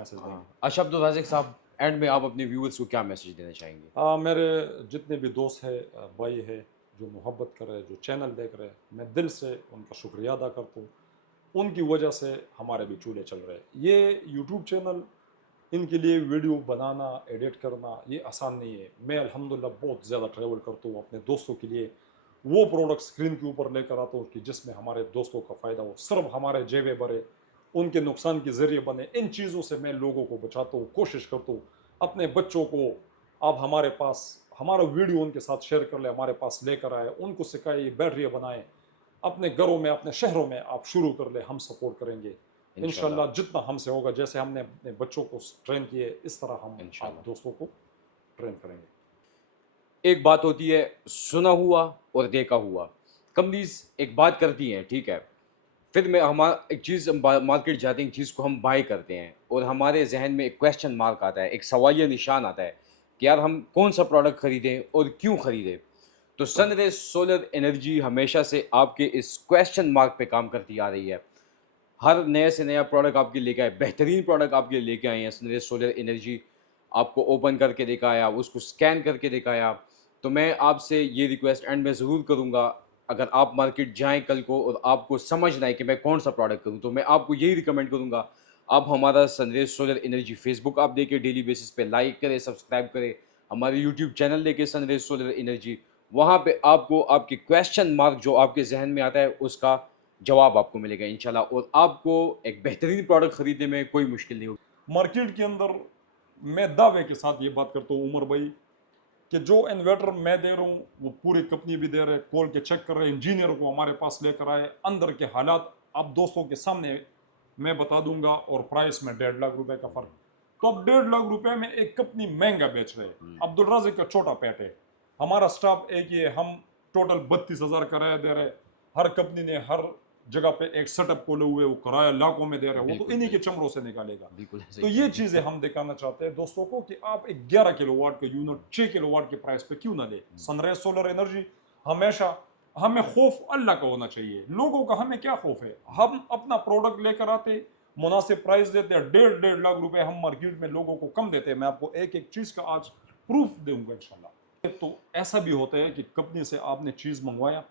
Message देंगे? अच्छा अब्दुल राज़िक साहब, एंड में आप अपने व्यूअर्स को क्या मैसेज देना चाहेंगे? मेरे जितने भी दोस्त हैं, भाई है, जो मोहब्बत कर रहे हैं, जो चैनल देख रहे हैं, मैं दिल से उनका शुक्रिया अदा करता हूँ। उनकी वजह से हमारे भी चूल्हे चल रहे हैं। ये यूट्यूब चैनल, इनके लिए वीडियो बनाना, एडिट करना ये आसान नहीं है। मैं अल्हम्दुलिल्लाह बहुत ज़्यादा ट्रैवल करता हूँ अपने दोस्तों के लिए, वो प्रोडक्ट स्क्रीन के ऊपर लेकर आता हूँ कि जिसमें हमारे दोस्तों का फ़ायदा हो, सिर्फ हमारे जेबें भरे, उनके नुकसान के ज़रिए बने। इन चीज़ों से मैं लोगों को बचाता हूँ, कोशिश करता हूँ। अपने बच्चों को आप हमारे पास हमारा वीडियो उनके साथ शेयर कर ले, हमारे पास लेकर आए, उनको सिखाइए, बैटरियाँ बनाएं, अपने घरों में, अपने शहरों में आप शुरू कर ले, हम सपोर्ट करेंगे। इंशाल्लाह, इंशाल्लाह जितना हमसे होगा, जैसे हमने अपने बच्चों को ट्रेन किए, इस तरह हम आप इंशाल्लाह। दोस्तों को ट्रेन करेंगे। एक बात होती है सुना हुआ और देखा हुआ। कंपनीज़ एक बात करती हैं, ठीक है? फिर मैं हमा एक चीज़ हम मार्केट जाते हैं, एक चीज़ को हम बाय करते हैं और हमारे ज़हन में एक क्वेश्चन मार्क आता है, एक सवालिया निशान आता है कि यार हम कौन-सा प्रोडक्ट खरीदें और क्यों खरीदें? तो सनरेज़ सोलर एनर्जी हमेशा से आपके इस क्वेश्चन मार्क पे काम करती आ रही है। हर नए से नया प्रोडक्ट आपके लिए लेके आए, बेहतरीन प्रोडक्ट आपके लिए लेके आए हैं सनरेज़ सोलर एनर्जी। आपको ओपन करके दिखाया, उसको स्कैन करके दिखाया। तो मैं आपसे ये रिक्वेस्ट एंड में ज़रूर करूँगा, अगर आप मार्केट जाएँ कल को और आपको समझना है कि मैं कौन-सा प्रोडक्ट करूँ, तो मैं आपको यही रिकमेंड करूँगा, आप हमारा सनरेज़ सोलर एनर्जी फेसबुक आप देखिए, डेली बेसिस पे लाइक करें, सब्सक्राइब करें। हमारे यूट्यूब चैनल देखिए सनरेज़ सोलर एनर्जी। वहाँ पे आपको आपके क्वेश्चन मार्क जो आपके ज़हन में आता है, उसका जवाब आपको मिलेगा इंशाल्लाह और आपको एक बेहतरीन प्रोडक्ट खरीदने में कोई मुश्किल नहीं होगी। मार्केट के अंदर मैं दावे के साथ ये बात करता हूँ उमर भाई, कि जो इन्वर्टर मैं दे रहा हूँ वो पूरी कंपनी भी दे रहे हैं, खोल के चेक कर रहे हैं, इंजीनियर को हमारे पास लेकर आए, अंदर के हालात आप दोस्तों के सामने मैं बता दूंगा, और प्राइस में 1.5 लाख रुपए का फर्क। तो अब 1.5 लाख रुपए में एक कंपनी महंगा बेच रहे हैं। हुँ, अब्दुल राजिक का छोटा पेट है, हमारा स्टाफ एक ही है, हम टोटल 32,000 किराया दे रहे हैं। हर कंपनी ने हर जगह पे एक सेटअप खोले हुए, वो किराया लाखों में दे रहे हैं, वो तो बिल्कुल, इन्हीं के बिल्कुल। चमड़ों से निकालेगा। बिल्कुल ऐसा तो ही ये कहेंगे। चीजें हम दिखाना चाहते हैं दोस्तों को कि आप एक 11 किलोवाट का यूनिट 6 किलोवाट के प्राइस पे क्यों ना ले। हुँ, सनराइज सोलर एनर्जी हमेशा, हमें खौफ अल्लाह का होना चाहिए, लोगों का हमें क्या खौफ है। हम अपना प्रोडक्ट लेकर आते, मुनासिब प्राइस देते हैं, 1.5 लाख रुपए हम मार्केट में लोगों को कम देते हैं। मैं आपको एक एक चीज का आज प्रूफ दूंगा इंशाल्लाह। तो ऐसा भी होता है कि कंपनी से आपने चीज मंगवाया,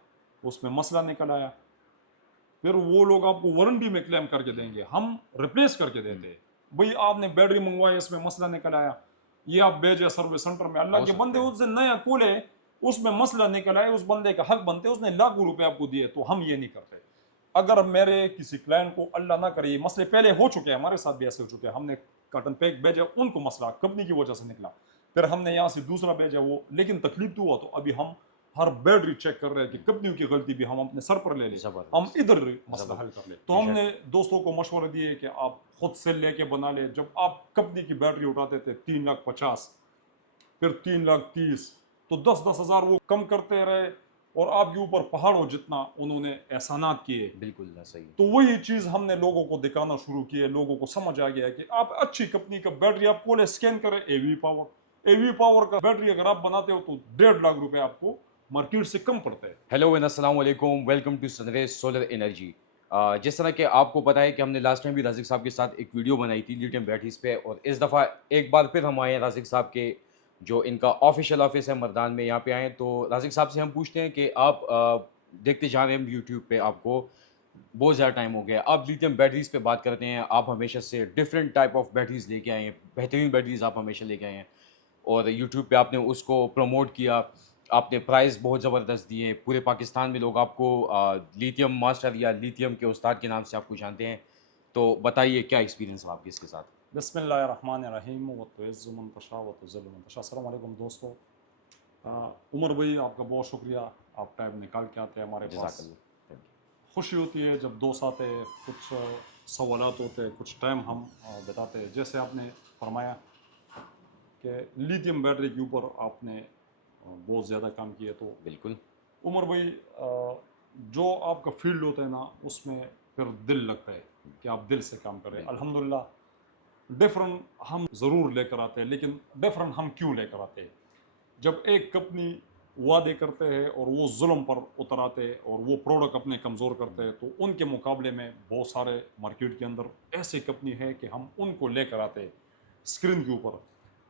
उसमें मसला निकल आया, फिर वो लोग आपको वारंटी में क्लेम करके देंगे, हम रिप्लेस करके हुँ, देते हैं। भाई आपने बैटरी मंगवाई, इसमें मसला निकल आया, ये आप भेजे सर्विस सेंटर में, अल्लाह हो के सकता बंदे है। उससे नया खोले, उसमें मसला निकल आए, उस बंदे का हक बनते, उसने लाखों रुपए आपको दिए, तो हम ये नहीं करते। अगर मेरे किसी क्लाइंट को अल्लाह ना करे, ये मसले पहले हो चुके हैं, हमारे साथ भी ऐसे हो चुके हैं, हमने कॉटन पैक भेजा, उनको मसला कंपनी की वजह से निकला, फिर हमने यहाँ से दूसरा भेजा वो, लेकिन तकलीफ तो हुआ। तो अभी हम हर बैटरी चेक कर रहे हैं कि कंपनियों की गलती भी हम अपने सर पर ले लें, हम ज़बरदस्त, इधर मसला हल कर ले। ज़बरदस्त। तो हमने बेशक, दोस्तों को मशवरा दिए कि आप खुद से लेके बना ले। जब आप कंपनी की बैटरी उठाते थे 3,50,000, फिर 3,30,000, तो 10-10 हज़ार वो कम करते रहे, और आपके ऊपर पहाड़ों जितना उन्होंने एहसानात किए। बिल्कुल ना सही। तो वही चीज़ हमने लोगों को दिखाना शुरू की है, लोगों को समझ आ गया है कि आप अच्छी कंपनी का बैटरी आप खोले, स्कैन करें, एवी पावर, एवी पावर का बैटरी अगर आप बनाते हो तो 1.5 लाख रुपए आपको मार्केट से कम पड़ते हैं। हेलो एंड अस्सलाम वालेकुम, welcome to sun rays solar energy. जिस तरह के आपको पता है कि हमने लास्ट टाइम भी राज़िक साहब के साथ एक वीडियो बनाई थी लिथियम बैटरीज़ पे, और इस दफ़ा एक बार फिर हम आए हैं राज़िक साहब के जो इनका ऑफ़िशियल ऑफ़िस है मर्दान में, यहाँ पे आए हैं। तो राज़िक साहब से हम पूछते हैं कि आप देखते जा रहे हैं यूट्यूब पे, आपको बहुत ज़्यादा टाइम हो गया, आप लिथियम बैटरीज़ पे बात करते हैं, आप हमेशा से डिफरेंट टाइप ऑफ बैटरीज़ लेके आए हैं, बेहतरीन बैटरीज़ आप हमेशा लेके आए हैं और यूट्यूब पे आपने उसको प्रमोट किया, आपने प्राइस बहुत ज़बरदस्त दिए, पूरे पाकिस्तान में लोग आपको लिथियम मास्टर या लिथियम के उस्ताद के नाम से आपको जानते हैं। तो बताइए क्या एक्सपीरियंस रहा आपके इसके साथ? बिस्मिल्लाहिर्रहमानिर्रहीम व तुइज़्ज़ु मन तशा व तुज़िल्लु मन तशा। अस्सलाम वालेकुम दोस्तों। उमर भाई आपका बहुत शुक्रिया, आप टाइम निकाल के आते हैं हमारे पास। जज़ाकल्लाह, थैंक यू। खुशी होती है जब दोस्त आते हैं, कुछ सवालात होते हैं, कुछ टाइम हम बिताते हैं। जैसे आपने फरमाया कि लिथियम बैटरी के ऊपर आपने बहुत ज़्यादा काम किया, तो बिल्कुल, उमर भाई जो आपका फील्ड होता है ना, उसमें फिर दिल लगता है कि आप दिल से काम करें। बिल्कुल। अल्हम्दुलिल्लाह डिफरेंट हम ज़रूर लेकर आते हैं, लेकिन डिफरेंट हम क्यों लेकर आते हैं? जब एक कंपनी वादे करते हैं और वो जुल्म पर उतर आते हैं और वो प्रोडक्ट अपने कमज़ोर करते हैं, तो उनके मुकाबले में बहुत सारे मार्केट के अंदर ऐसी कंपनी है कि हम उनको लेकर आते हैं स्क्रीन के ऊपर।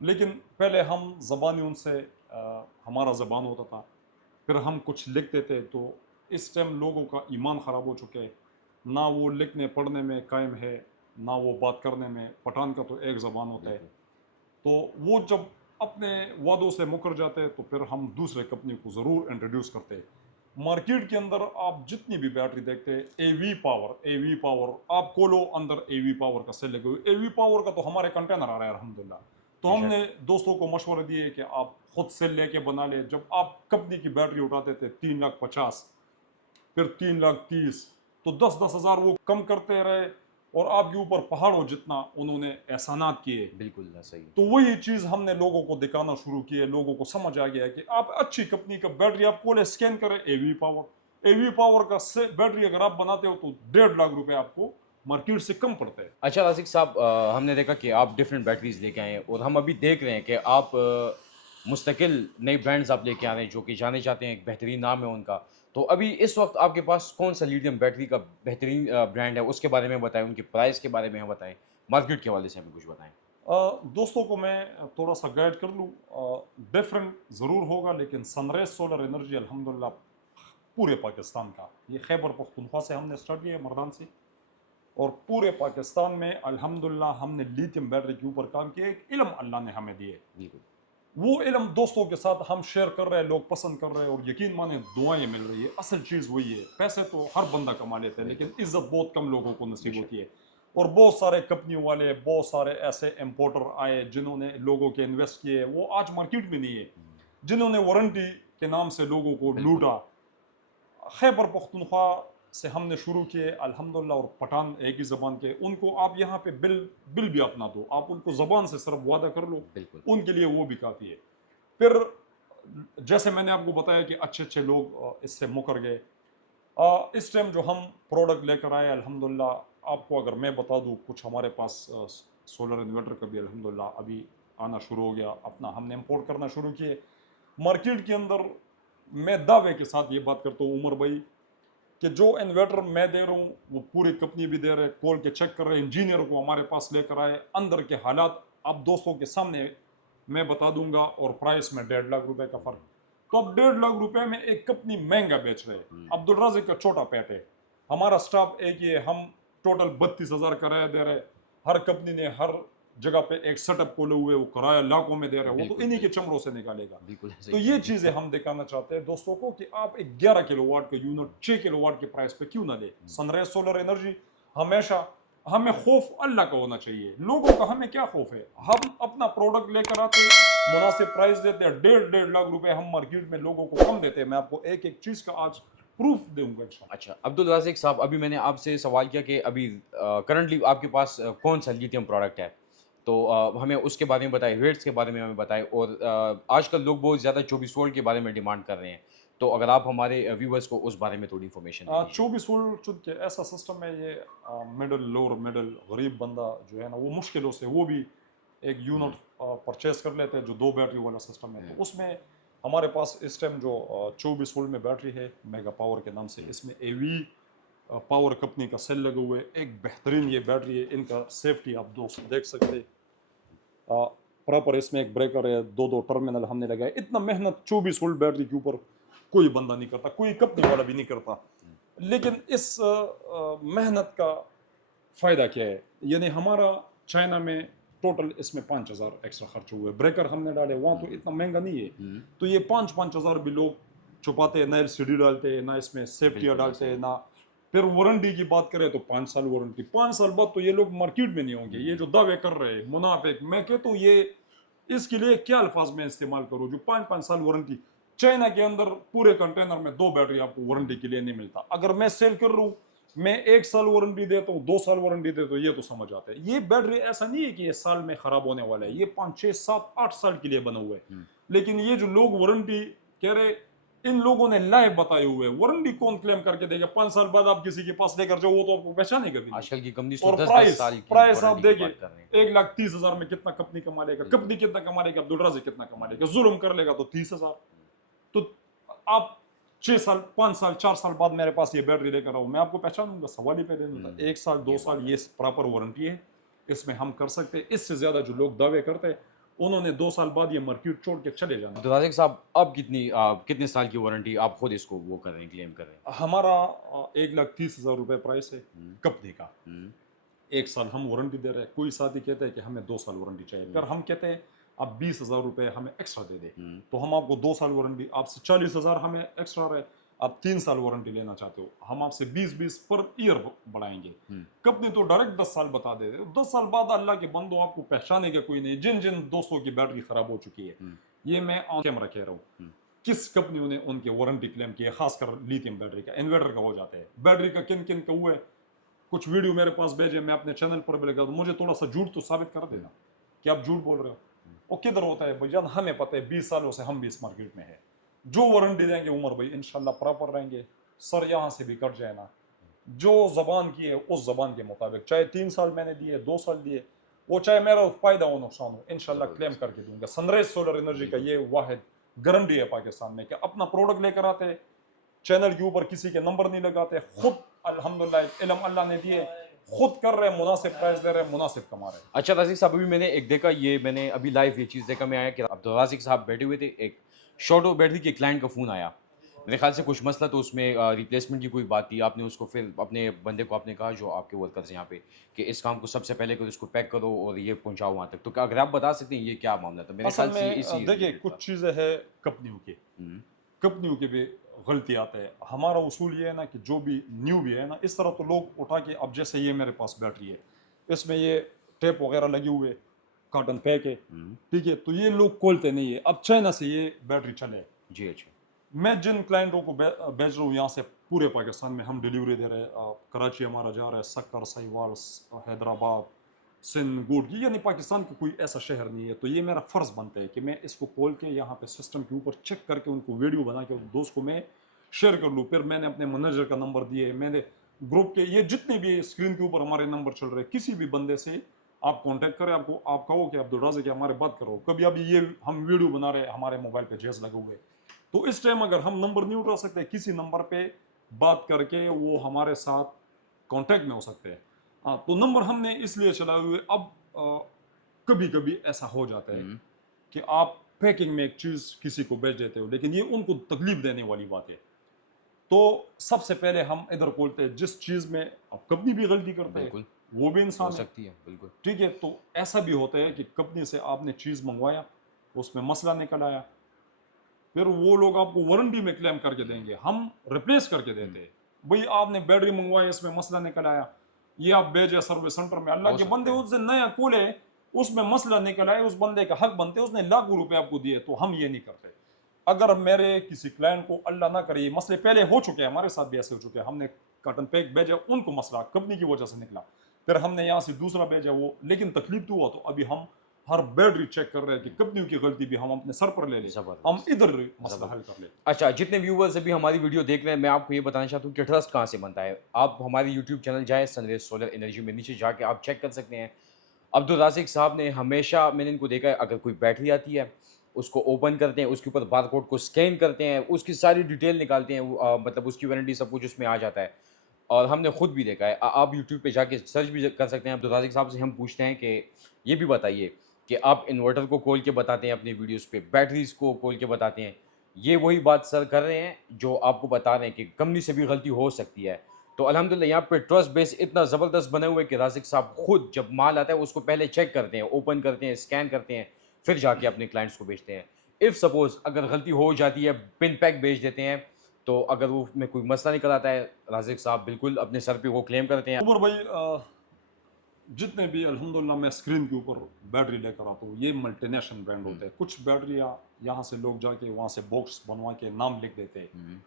लेकिन पहले हम ज़बानी उनसे हमारा ज़बान होता था, फिर हम कुछ लिखते थे, तो इस टाइम लोगों का ईमान ख़राब हो चुके हैं, ना वो लिखने पढ़ने में कायम है, ना वो बात करने में। पठान का तो एक ज़बान होता है, तो वो जब अपने वादों से मुकर जाते हैं तो फिर हम दूसरे कंपनी को ज़रूर इंट्रोड्यूस करते हैं। मार्केट के अंदर आप जितनी भी बैटरी देखते हैं, एवी पावर आप खोलो, अंदर एवी पावर का सेल लगे हुए। एवी पावर का तो हमारे कंटेनर आ रहा है अल्हम्दुलिल्लाह। तो हमने दोस्तों को मशवरा दिए कि आप खुद सेल लेके बना ले। जब आप कंपनी की बैटरी उठाते थे 3,50,000, फिर 3,30,000, तो 10-10 हज़ार वो कम करते रहे और आपके ऊपर पहाड़ों जितना उन्होंने एहसानात किए। बिल्कुल ना सही। तो वही चीज़ हमने लोगों को दिखाना शुरू किए, लोगों को समझ आ गया कि आप अच्छी कंपनी का बैटरी आप खोले, स्कैन करें, एवी पावर का से बैटरी अगर आप बनाते हो तो 1.5 लाख रुपए आपको मार्केट से कम पड़ते हैं। अच्छा आसिक साहब, हमने देखा कि आप डिफरेंट बैटरीज लेके आए हैं और हम अभी देख रहे हैं कि आप मुस्तकिल नए ब्रांड्स आप लेके आ रहे हैं जो कि जाने जाते हैं, एक बेहतरीन नाम है उनका। तो अभी इस वक्त आपके पास कौन सा लिथियम बैटरी का बेहतरीन ब्रांड है, उसके बारे में बताएं, उनके प्राइस के बारे में हम बताएं, मार्केट के हवाले से हमें कुछ बताएं। दोस्तों को मैं थोड़ा सा गाइड कर लूँ। डिफरेंट ज़रूर होगा, लेकिन सनराइज सोलर एनर्जी अल्हम्दुलिल्लाह पूरे पाकिस्तान का, ये खैबर पख्तूनख्वा से हमने स्टार्ट किया है, मर्दान से, और पूरे पाकिस्तान में अल्हम्दुलिल्लाह हमने लिथियम बैटरी के ऊपर काम किया। एक इल्म अल्लाह ने हमें दिए, बिल्कुल। वो इल्म दोस्तों के साथ हम शेयर कर रहे हैं, लोग पसंद कर रहे हैं और यकीन माने दुआएं मिल रही है। असल चीज़ वही है, पैसे तो हर बंदा कमा लेता है, लेकिन इज्जत बहुत कम लोगों को नसीब होती है। और बहुत सारे कंपनियों वाले, बहुत सारे ऐसे इम्पोर्टर आए जिन्होंने लोगों के इन्वेस्ट किए, वो आज मार्केट में नहीं है, जिन्होंने वारंटी के नाम से लोगों को लूटा। खैबर पख्तूनख्वा से हमने शुरू किए अल्हम्दुलिल्लाह, और पठान एक ही ज़बान के, उनको आप यहाँ पे बिल भी अपना दो, आप उनको ज़बान से सिर्फ वादा कर लो, बिल्कुल। उनके लिए वो भी काफ़ी है। फिर जैसे मैंने आपको बताया कि अच्छे अच्छे लोग इससे मुकर गए। इस टाइम जो हम प्रोडक्ट लेकर आए अल्हम्दुलिल्लाह, आपको अगर मैं बता दूँ, कुछ हमारे पास सोलर इन्वर्टर का भी अल्हम्दुलिल्लाह अभी आना शुरू हो गया, अपना हमने इंपोर्ट करना शुरू किए मार्केट के अंदर। मैं दावे के साथ ये बात करता हूँ उमर भाई, कि जो इन्वर्टर मैं दे रहा हूँ वो पूरी कंपनी भी दे रहे, खोल के चेक कर रहे, इंजीनियर को हमारे पास लेकर आए, अंदर के हालात आप दोस्तों के सामने मैं बता दूंगा, और प्राइस में 1.5 लाख रुपए का फर्क। तो अब 1.5 लाख रुपए में एक कंपनी महंगा बेच रहे हैं। अब्दुल राज़िक का छोटा पेट है, हमारा स्टाफ एक ही है, हम टोटल 32,000 किराया दे रहे हैं। हर कंपनी ने हर जगह पे एक सेटअप खोले हुए, वो किराया लाखों में दे रहे हैं, वो तो बिल्कुल, इन्हीं के चमड़ों से निकालेगा। बिल्कुल तो ये चीजें हम दिखाना चाहते हैं दोस्तों को कि आप एक 11 किलोवाट का यूनिट 6 किलोवाट के प्राइस पे क्यों ना ले। सनराइज सोलर एनर्जी हमेशा, हमें खौफ अल्लाह का होना चाहिए, लोगों का हमें क्या खौफ है। हम अपना प्रोडक्ट लेकर आते हैं, मुनासिब प्राइस देते हैं, 1.5 लाख रुपए हम मार्केट में लोगों को कम देते हैं। मैं आपको एक एक चीज का आज प्रूफ दूंगा इंशाल्लाह। अच्छा अब्दुल राज़िक साहब, अभी मैंने आपसे सवाल किया कि अभी करंटली आपके पास कौन सा लिथियम प्रोडक्ट है, तो हमें उसके बारे में बताएं, रेट्स के बारे में हमें बताएं, और आजकल लोग बहुत ज़्यादा 24 वोल्ट के बारे में डिमांड कर रहे हैं, तो अगर आप हमारे व्यूवर्स को उस बारे में थोड़ी इन्फॉर्मेशन दे दीजिए। 24 वोल्ट चूंकि ऐसा सिस्टम है, ये मिडिल लोअर मिडिल गरीब बंदा जो है ना, वो मुश्किलों से वो भी एक यूनिट परचेज कर लेते हैं जो 2 बैटरी वाला सिस्टम है। तो उसमें हमारे पास इस टाइम जो 24 वोल्ट में बैटरी है, मेगा पावर के नाम से, इसमें एवी पावर कंपनी का सेल लगे हुए, एक बेहतरीन ये बैटरी है। इनका सेफ्टी आप दोस्त देख सकते हैं, प्रॉपर इसमें एक ब्रेकर है, 2 टर्मिनल हमने लगाए। इतना मेहनत 24 वोल्ट बैटरी के ऊपर कोई बंदा नहीं करता, कोई कंपनी वाला भी नहीं करता। लेकिन इस मेहनत का फ़ायदा क्या है, यानी हमारा चाइना में टोटल इसमें 5,000 एक्स्ट्रा खर्च हुए, ब्रेकर हमने डाले, वहाँ तो इतना महंगा नहीं है। तो ये 5,000 भी लोग छुपाते हैं, ना एलसीडी डालते हैं, ना इसमें सेफ्टियाँ डालते हैं, ना फिर वारंटी की बात करें तो 5 साल वारंटी। 5 साल बाद तो ये लोग मार्केट में नहीं होंगे। ये जो दावे कर रहे हैं मुनाफिक, मैं कहता हूँ ये, इसके लिए क्या अल्फाज में इस्तेमाल करूँ, जो 5-5 साल वारंटी। चाइना के अंदर पूरे कंटेनर में 2 बैटरी आपको वारंटी के लिए नहीं मिलता। अगर मैं सेल कर रहा हूँ, मैं 1 साल वारंटी देता हूँ, 2 साल वारंटी देता हूँ, ये तो समझ आते हैं। ये बैटरी ऐसा नहीं है कि ये साल में खराब होने वाला है, ये 5, 6, 7, 8 साल के लिए बना हुआ है। लेकिन ये जो लोग वारंटी कह रहे, इन लोगों ने लाइव बताए हुए, वारंटी कौन क्लेम करके देगा? 5 साल बाद आप किसी के पास लेकर जाओ, वो तो आपको पहचानेगा भी नहीं। आजकल की कंपनी और तो 10 प्राइस साल की प्राइस आप वारंटी की देखिए, बात कर रहे हैं। 1,30,000 में कितना कंपनी कमा लेगा, कंपनी कितना कमा लेगा, अब्दुल राज़िक कितना कमा लेगा, जुल्म कर लेगा तो 30,000। तो आप 6 साल 5 साल 4 साल बाद मेरे पास ये बैटरी लेकर आओ, मैं आपको पहचानूंगा? सवाल ही पैदा नहीं होता। 1 साल 2 साल ये प्रॉपर वारंटी है, इसमें हम कर सकते हैं। इससे ज्यादा जो लोग दावे करते हैं उन्होंने 2 साल बाद ये मार्केट छोड़ के चले जाना। तो राजिक साहब, अब कितने साल की वारंटी आप खुद इसको वो कर रहे हैं, क्लेम कर रहे हैं? हमारा 1,30,000 रुपए प्राइस है कंपनी का। हम्म, 1 साल हम वारंटी दे रहे हैं। कोई साथी कहते हैं कि हमें 2 साल वारंटी चाहिए, फिर हम कहते हैं आप 20,000 रुपए हमें एक्स्ट्रा दे दे, तो हम आपको 2 साल वारंटी, आपसे 40,000 हमें एक्स्ट्रा रहे, आप 3 साल वारंटी लेना चाहते हो, हम आपसे 20 पर ईयर बढ़ाएंगे। कंपनी तो डायरेक्ट 10 साल बता दे रहे, 10 साल बाद अल्लाह के बंदो आपको पहचाने का कोई नहीं। जिन जिन दोस्तों की बैटरी खराब हो चुकी है, ये मैं ऑन कैमरा कह रहा हूँ, किस कंपनियों ने उनके वारंटी क्लेम किए, खासकर लिथियम बैटरी का, इन्वर्टर का हो जाता है, बैटरी का किन किन का हुआ है। कुछ वीडियो मेरे पास भेजे, मैं अपने चैनल पर भी लगा, तो मुझे थोड़ा सा झूठ तो साबित कर देना कि आप झूठ बोल रहे हो। वो किधर होता है भाईजान, हमें पता है, 20 सालों से हम भी इस मार्केट में है। जो वारंटी देंगे उमर भाई इंशाल्लाह प्रॉपर रहेंगे। सर यहाँ से भी कट जाए ना, जो जबान की है उस जबान के मुताबिक, चाहे 3 साल मैंने दिए 2 साल दिए, वो चाहे मेरा फायदा हो नुकसान हो, इंशाल्लाह क्लेम करके दूंगा। सनराइज सोलर एनर्जी का ये वाहिद गारंटी है पाकिस्तान में कि अपना प्रोडक्ट लेकर आते हैं, चैनल के ऊपर किसी के नंबर नहीं लगाते, खुद अल्हम्दुलिल्लाह इल्म अल्लाह ने दिए, खुद कर रहे हैं, मुनासिब प्राइस दे रहे हैं, मुनासिब कमा रहे हैं। अच्छा राजिक साहब, अभी मैंने एक देखा, ये मैंने अभी लाइव ये चीज़ देखा, मैं आया कि अब्दुल राजिक साहब बैठे हुए थे, एक शॉर्ट बैटरी के क्लाइंट का फ़ोन आया, मेरे ख्याल से कुछ मसला, तो उसमें रिप्लेसमेंट की कोई बात थी। आपने उसको फिर अपने बंदे को आपने कहा, जो आपके वर्कर्स हैं यहाँ पे, कि इस काम को सबसे पहले करो, इसको पैक करो और ये पहुँचाओ वहाँ तक। तो क्या अगर आप बता सकते हैं ये क्या मामला था? मेरे असल ख्याल से ये में इसी देखिए related कुछ था। चीज़ें हैं कंपनियों की, कंपनियों की भी गलती आता है। हमारा उसूल ये है ना कि जो भी न्यू भी है ना, इस तरह तो लोग उठा के, अब जैसे ये मेरे पास बैटरी है, इसमें ये टेप वगैरह लगे हुए, कॉटन पैक है, ठीक है, तो ये लोग खोलते नहीं है। अब चाइना से ये बैटरी चले, जी अच्छा। मैं जिन क्लाइंटों को भेज रहा हूँ यहाँ से, पूरे पाकिस्तान में हम डिलीवरी दे रहे हैं। कराची हमारा जा रहा है, सक्कर, साहिवाल, हैदराबाद, सिंध, गुड़की, यानी पाकिस्तान का कोई ऐसा शहर नहीं है। तो ये मेरा फ़र्ज़ बनता है कि मैं इसको खोल के यहाँ पे सिस्टम के ऊपर चेक करके उनको वीडियो बना के दोस्त को मैं शेयर कर लूँ। फिर मैंने अपने मैनेजर का नंबर दिए, मैंने ग्रुप के ये जितने भी स्क्रीन के ऊपर हमारे नंबर चल रहे हैं, किसी भी बंदे से आप कांटेक्ट करें, आपको आप कहो कि अब्दुल राज़िक के हमारे बात करो, कभी अभी ये हम वीडियो बना रहे हैं, हमारे मोबाइल पे जैस लगे हुए, तो इस टाइम अगर हम नंबर नहीं उठा सकते, किसी नंबर पे बात करके वो हमारे साथ कांटेक्ट में हो सकते हैं। हाँ, तो नंबर हमने इसलिए चलाए हुए। अब कभी कभी ऐसा हो जाता है कि आप पैकिंग में एक चीज़ किसी को भेज देते हो, लेकिन ये उनको तकलीफ देने वाली बात है। तो सबसे पहले हम इधर खोलते हैं जिस चीज़ में, अब कंपनी भी गलती करते हैं, बिल्कुल वो भी हो इंसान है, सकती है, बिल्कुल। ठीक है। तो ऐसा भी होता है कि कंपनी से आपने चीज़ मंगवाया, उसमें मसला निकल आया, फिर वो लोग आपको वारंटी में क्लेम करके देंगे, हम रिप्लेस करके देते हैं। भाई आपने बैटरी मंगवाई, इसमें मसला निकल आया, ये आप भेजे सर्विस सेंटर में, अल्लाह हो के सकता बंदे है। उससे नया खोले, उसमें मसला निकल आए, उस बंदे का हक बनते, उसने लाखों रुपए आपको दिए, तो हम ये नहीं करते। अगर मेरे किसी क्लाइंट को अल्लाह ना करे, ये मसले पहले हो चुके हैं, हमारे साथ भी ऐसे हो चुके हैं, हमने कॉटन पैक भेजा, उनको मसला कंपनी की वजह से निकला, फिर हमने यहाँ से दूसरा भेजा वो, लेकिन तकलीफ तो हुआ। तो अभी हम हर बैटरी चेक कर रहे हैं कि कंपनियों की गलती भी हम अपने सर पर ले लें, ज़बरदस्त। हम इधर मसला हल कर लें। अच्छा, जितने व्यूवर्स अभी हमारी वीडियो देख रहे हैं, मैं आपको ये बताना चाहता हूँ कि ट्रस्ट कहाँ से बनता है। आप हमारे यूट्यूब चैनल जाएँ, सनराइज सोलर एनर्जी में, नीचे जाके आप चेक कर सकते हैं। अब्दुल राज़िक साहब ने हमेशा, मैंने इनको देखा है, अगर कोई बैटरी आती है, उसको ओपन करते हैं, उसके ऊपर बारकोड को स्कैन करते हैं, उसकी सारी डिटेल निकालते हैं, मतलब उसकी वारंटी सब कुछ उसमें आ जाता है। और हमने खुद भी देखा है। आप यूट्यूब पे जाके सर्च भी कर सकते हैं। अब्दुल राज़िक साहब से हम पूछते हैं कि ये भी बताइए कि आप इन्वर्टर को खोल के बताते हैं अपनी वीडियोज़ पे, बैटरीज़ को खोल के बताते हैं। ये वही बात सर कर रहे हैं जो आपको बता रहे हैं कि कंपनी से भी गलती हो सकती है। तो अल्हम्दुलिल्लाह यहाँ पे ट्रस्ट बेस इतना ज़बरदस्त बने हुए कि राज़िक साहब खुद जब माल आता है उसको पहले चेक करते हैं, ओपन करते हैं, स्कैन करते हैं, फिर जाके अपने क्लाइंट्स को बेचते हैं। इफ़ सपोज़ अगर गलती हो जाती है, पिन पैक बेच देते हैं, तो अगर वो में कोई मसला निकल आता है, राज़िक साहब बिल्कुल अपने सर पे वो क्लेम करते हैं। उमर भाई, जितने भी अल्हम्दुलिल्लाह मैं स्क्रीन के ऊपर बैटरी लेकर आता हूँ, ये मल्टीनेशनल ब्रांड होते हैं। कुछ बैटरियाँ यहाँ से लोग जाके वहाँ से बॉक्स बनवा के नाम लिख देते हैं,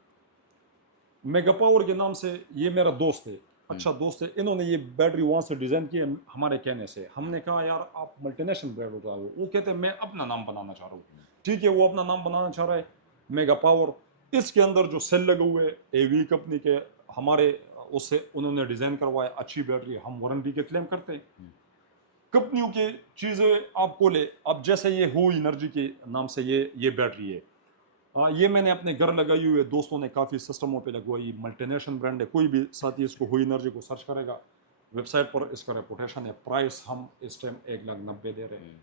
मेगा पावर के नाम से। ये मेरा दोस्त है, अच्छा दोस्त है, इन्होंने ये बैटरी वहाँ से डिज़ाइन की है हमारे कहने से। हमने कहा यार आप मल्टीनेशनल ब्रांड उठा हो, वो कहते हैं मैं अपना नाम बनाना चाह रहा हूँ। ठीक है, वो अपना नाम बनाना चाह रहा है, मेगा पावर। इसके अंदर जो सेल लगे हुए एवी कंपनी के, हमारे उससे उन्होंने डिज़ाइन करवाया, अच्छी बैटरी, हम वारंटी के क्लेम करते हैं। कंपनियों की चीज़ें आप खोले, अब जैसे ये हु एनर्जी के नाम से ये बैटरी है, ये मैंने अपने घर लगाई हुई है, दोस्तों ने काफ़ी सिस्टमों पे लगवाई। मल्टीनेशनल ब्रांड है, कोई भी साथी इसको हुई एनर्जी को सर्च करेगा वेबसाइट पर, इसका रेपुटेशन है। प्राइस हम इस टाइम 1,90,000 दे रहे हैं।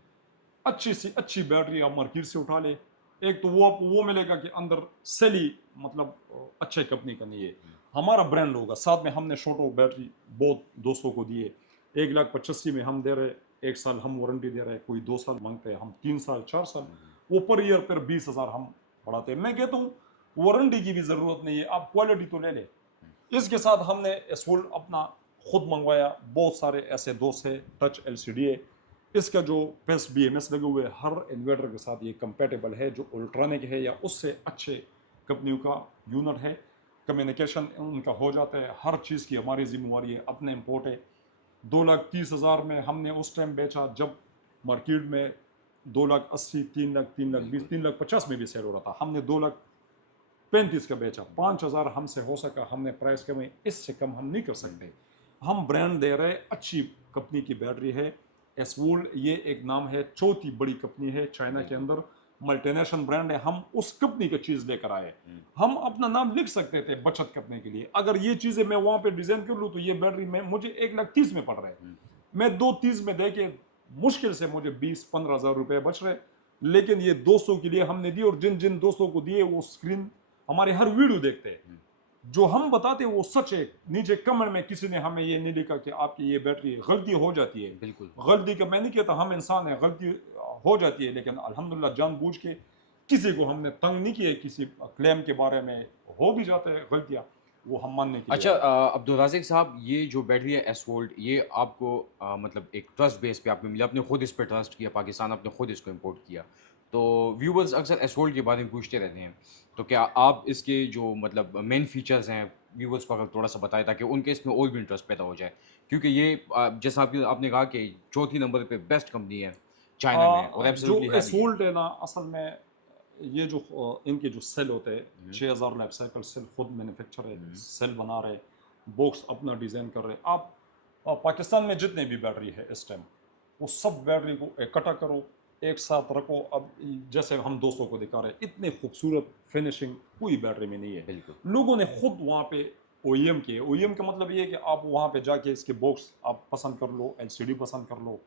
अच्छी सी अच्छी बैटरी आप मार्केट से उठा ले, एक तो वो आपको वो मिलेगा कि अंदर सेली मतलब अच्छे कंपनी का नहीं है, हमारा ब्रांड होगा। साथ में हमने शॉर्ट ऑफ बैटरी बहुत दोस्तों को दिए, 1,85,000 में हम दे रहे, 1 साल हम वारंटी दे रहे हैं, कोई 2 साल मांगते हैं, हम 3 साल 4 साल, वो पर ईयर पर 20,000 हम बढ़ाते हैं। मैं कहता हूँ वारंटी की भी ज़रूरत नहीं है, आप क्वालिटी तो ले लें। इसके साथ हमने एसोल्ड अपना खुद मंगवाया, बहुत सारे ऐसे दोस्त हैं। टच LCD है, इसका जो बेस्ट BMS लगे हुए हर इन्वर्टर के साथ ये कंपेटेबल है, जो अल्ट्रानिक है या उससे अच्छे कंपनियों का यूनिट है। कम्युनिकेशन उनका हो जाता है, हर चीज़ की हमारी जिम्मेवारी है। अपने इम्पोर्ट है, 2,30,000 में हमने उस टाइम बेचा जब मार्केट में 2,80,000, 3,00,000, 3,20,000, 3,50,000 में भी सेल हो रहा था। हमने 2,35,000 का बेचा, 5,000 हमसे हो सका, हमने प्राइस कमी, इससे कम हम नहीं कर सकते। हम ब्रांड दे रहे, अच्छी कंपनी की बैटरी है। एसवोल्ड ये एक नाम है, चौथी बड़ी कंपनी है चाइना के अंदर, मल्टीनेशनल ब्रांड है। हम उस कंपनी की चीज़ लेकर आए, हम अपना नाम लिख सकते थे बचत करने के लिए। अगर ये चीज़ें मैं वहाँ पे डिज़ाइन कर लूँ तो ये बैटरी में मुझे 1,30,000 में पड़ रहा है, मैं 2,30,000 में दे के मुश्किल से मुझे 20-15,000 रुपये बच रहे। लेकिन ये दोस्तों के लिए हमने दी, और जिन जिन दोस्तों को दिए वो स्क्रीन हमारे हर वीडियो देखते हैं, जो हम बताते हैं वो सच है। नीचे कमेंट में किसी ने हमें ये नहीं लिखा कि आपकी ये बैटरी गलती हो जाती है। बिल्कुल। गलती का मैं नहीं कहता, हम इंसान हैं, गलती हो जाती है, लेकिन अल्हम्दुलिल्लाह जानबूझ के किसी को हमने तंग नहीं किया। किसी क्लेम के बारे में हो भी जाते हैं गलतियाँ, वो हम मानने के लिए अच्छा, हैं। अब्दुल राज़िक साहब, ये जो बैटरी है एसवोल्ट, ये आपको मतलब एक ट्रस्ट बेस पे आपने मिला, आपने खुद इस पे ट्रस्ट किया, पाकिस्तान आपने खुद इसको इंपोर्ट किया। तो व्यूवर्स अक्सर एसवोल्ट के बारे में पूछते रहते हैं, तो क्या आप इसके जो मतलब मेन फीचर्स हैं व्यूवर्स को अगर थोड़ा सा बताएं ताकि उनके इसमें और भी इंटरेस्ट पैदा हो जाए, क्योंकि ये जैसा आपने कहा कि चौथी नंबर पे बेस्ट कंपनी है चाइना में, और जो एब्सोल्युटली है भी है। एसोल्ट है ना, असल में ये जो इनके जो सेल होते हैं, 6,000 लाइफ साइकिल सेल खुद मैन्युफैक्चर है, सेल बना रहे, बॉक्स अपना डिज़ाइन कर रहे। आप पाकिस्तान में जितने भी बैटरी है इस टाइम, वो सब बैटरी को इकट्ठा करो, एक साथ रखो। अब जैसे हम दोस्तों को दिखा रहे, इतने खूबसूरत फिनिशिंग कोई बैटरी में नहीं है। बिल्कुल। लोगों ने खुद वहाँ पे OEM किए। OEM का मतलब ये है कि आप वहाँ पे जाके इसके बॉक्स आप पसंद कर लो, LCD पसंद कर लो,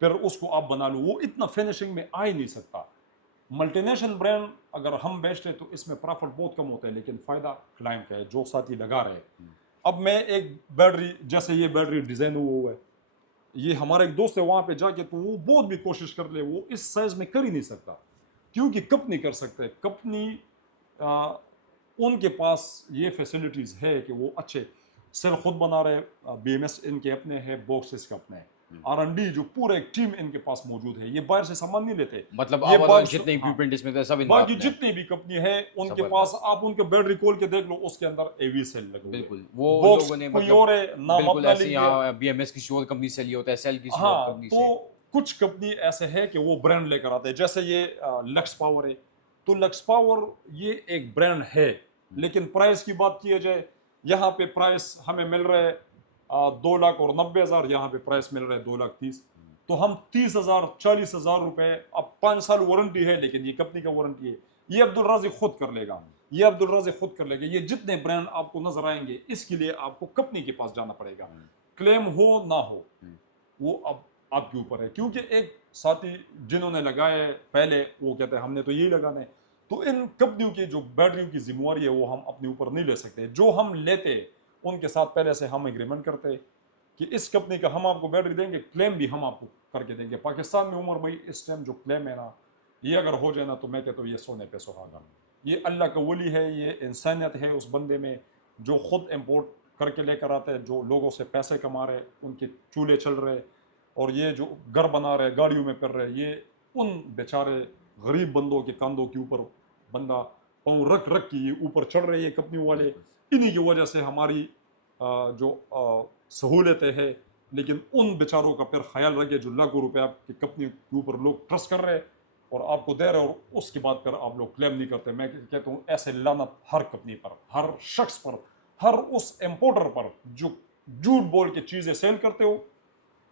फिर उसको आप बना लो। वो इतना फिनिशिंग में आ ही नहीं सकता। मल्टीनेशनल ब्रांड अगर हम बेचते तो इसमें प्रॉफिट बहुत कम होता है, लेकिन फ़ायदा क्लाइंट का है जो साथी लगा रहे हैं। अब मैं एक बैटरी, जैसे ये बैटरी डिज़ाइन हुआ है, ये हमारा एक दोस्त है, वहाँ पे जाके तो वो बहुत भी कोशिश कर ले, वो इस साइज़ में कर ही नहीं सकता, क्योंकि कंपनी कर सकते हैं। कंपनी उनके पास ये फैसिलिटीज़ है कि वो अच्छे सेल खुद बना रहे, BMS इनके अपने हैं, बॉक्स इसके अपने हैं, R&D जो पूरा एक टीम इनके पास मौजूद है। ये बाहर से सामान नहीं लेते, मतलब ये ओवरऑल बाहर से, जितने हाँ, इक्विपमेंट इसमें थे सब इनका बाकी अपना है। जितनी भी कंपनी है उनके पास, जबरदस्त। आप उनके बैटरी खोल के देख लो, उसके अंदर AV सेल लगे हुए हैं। बिल्कुल, वो बॉक्स लोगों ने कोई मतलब और है, नाम बिल्कुल अपना ऐसे लिख दिया। यहाँ BMS किसी और कंपनी से लिया होता है, सेल किसी और हाँ, कंपनी से। तो कुछ कंपनी ऐसे है कि वो ब्रांड लेकर आते हैं, जैसे ये लक्स पावर है। तो लक्स पावर ये एक ब्रांड है, लेकिन प्राइस की बात की जाए, यहाँ पे प्राइस हमें मिल रहा है 2,90,000, यहाँ पे प्राइस मिल रहा है 2,30,000। तो हम 30,000 40,000 रुपए, अब 5 साल वारंटी है, लेकिन ये कंपनी का वारंटी है। ये अब्दुल राज़िक खुद कर लेगा, ये अब्दुल राज़िक खुद कर लेगा। ये जितने ब्रांड आपको नजर आएंगे, इसके लिए आपको कंपनी के पास जाना पड़ेगा। क्लेम हो ना हो वो अब आपके ऊपर है, क्योंकि एक साथी जिन्होंने लगाए पहले, वो कहते हैं हमने तो यही लगाना है। तो इन कंपनियों की जो बैटरियों की जिम्मेवारी है वो हम अपने ऊपर नहीं ले सकते। जो हम लेते उनके साथ पहले से हम एग्रीमेंट करते कि इस कंपनी का हम आपको बैटरी देंगे, क्लेम भी हम आपको करके देंगे। पाकिस्तान में उमर भाई इस टाइम जो क्लेम है ना, ये अगर हो जाए ना, तो मैं कहता हूँ ये सोने पे सुहागा। ये अल्लाह का वली है, ये इंसानियत है उस बंदे में जो खुद इम्पोर्ट करके लेकर आते हैं, जो लोगों से पैसे कमा रहे, उनके चूल्हे चल रहे, और ये जो घर बना रहे, गाड़ियों में कर रहे, ये उन बेचारे गरीब बंदों के कंधों के ऊपर बंदा पाँव रख रख के ये ऊपर चढ़ रहे हैं कंपनी वाले। इन्हीं की वजह से हमारी जो सहूलतें हैं, लेकिन उन बेचारों का फिर ख्याल रखे जो लाखों रुपया की कंपनी के ऊपर लोग ट्रस्ट कर रहे हैं और आपको दे रहे हैं, और उसके बाद फिर आप लोग क्लेम नहीं करते। मैं कहता हूँ ऐसे लानत हर कंपनी पर, हर शख्स पर, हर उस इम्पोर्टर पर जो झूठ बोल के चीज़ें सेल करते हो,